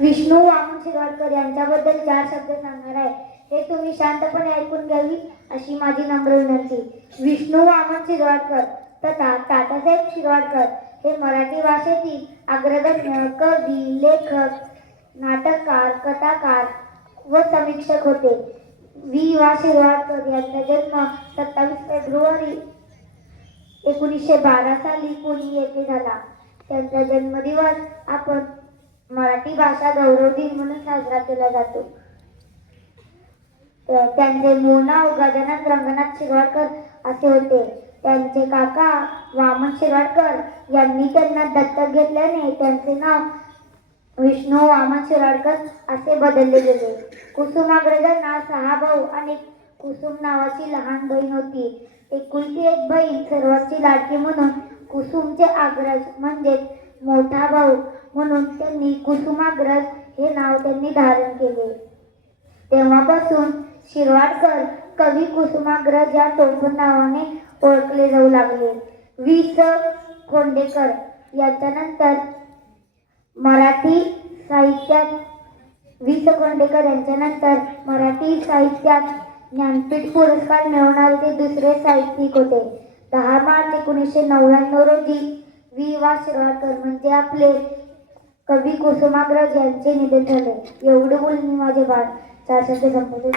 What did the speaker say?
विष्णू वामन शिरवाडकर यांच्याबद्दल 4 शब्द सांगणार आहे. हे तुम्ही शांतपणे ऐकून घ्यावी अशी माझी नम्र विनंती. विष्णू वामन शिरवाडकर तथा तात्यासाहेब शिरवाडकर हे मराठी भाषेतील अग्रगण्य कवी, लेखक, नाटककार, कथाकार व समीक्षक होते. वा शिरवाडकर यांचा जन्म 27 फेब्रुवारी 1912 साली पुणे येथे झाला. त्यांचा जन्मदिवस आपण मराठी भाषा गौरव दिन म्हणून साजरा केला जातो. त्यांचे मूळ नाव गजानन रंगनाथ शिरवाडकर असे होते. त्यांचे काका वामन शिरवाडकर यांनी त्यांना दत्तक घेतल्याने त्यांचे नाव विष्णू वामन शिरवाडकर असे बदलले गेले. कुसुमाग्रजांना 6 भाऊ आणि कुसुम नावाची लहान बहीण होती. एकुलती एक बहीण सर्वांची लाडकी म्हणून कुसुमचे अग्रज म्हणजेच मोठा भाऊ म्हणून त्यांनी कुसुमाग्रज हे नाव त्यांनी धारण केले. तेव्हापासून शिरवाडकर कवी कुसुमाग्रज या टोपण नावाने ओळखले जाऊ लागले. स. खोंडेकर यांच्यानंतर मराठी साहित्यात मराठी साहित्यात ज्ञानपीठ पुरस्कार मिळवणारे ते दुसरे साहित्यिक होते. 10 मार्च 1999 रोजी वा शिरवाडकर म्हणजे आपले कवी कुसुमाग्रज यांचे निधन झाले. एवढे बोलून मी माझे 4 शब्द संपवतो.